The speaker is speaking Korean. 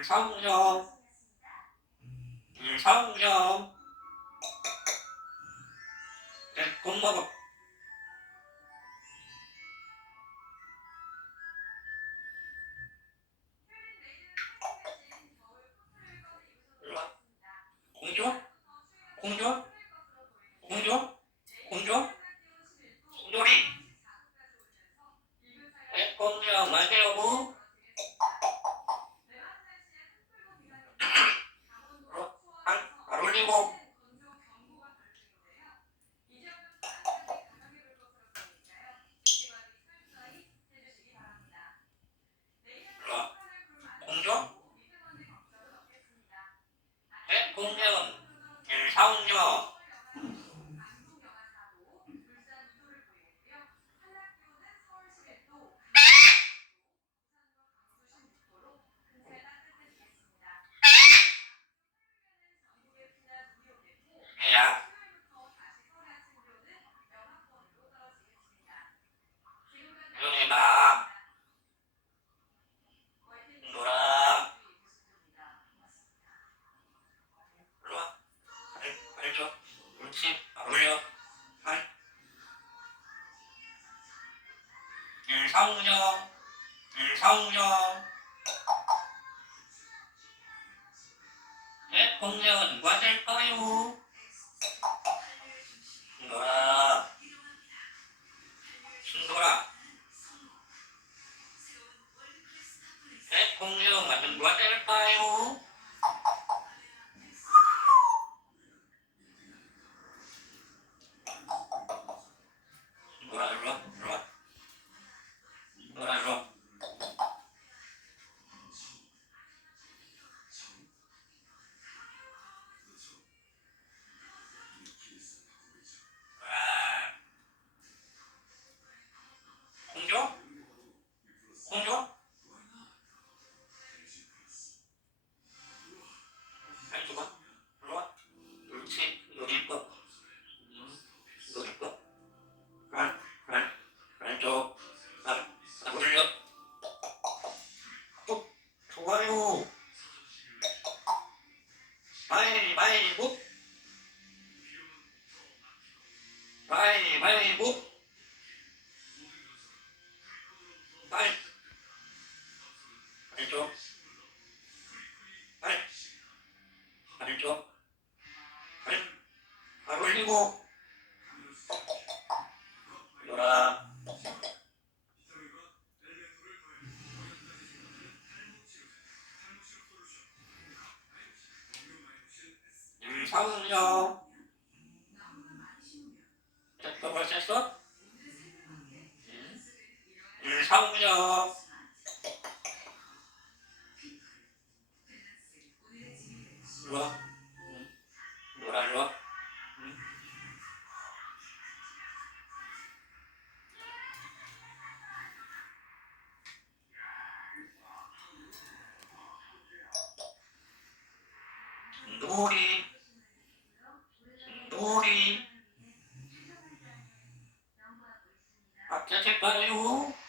일성정 일성정 꼭 먹어 공주 공주 공주 공주 공주리 에 공주 맞아요 공주 에 공주 일성정 야 조용히 봐 놀아 일로와 발, 발 줘. 옳지? 발 올려 발 일성정 일성정 네, 공정은 누가 될까요? 신도라 신도라 네, 공정은 누가 될까요? 바이, 바이, 보. 빨리 빨리 줘 빨리 빨리 줘 빨리 발 올리고. 놀아. 일상은요 일상은요 일로와. 일로와. 응. 놀이. 놀이. 아껴질 거요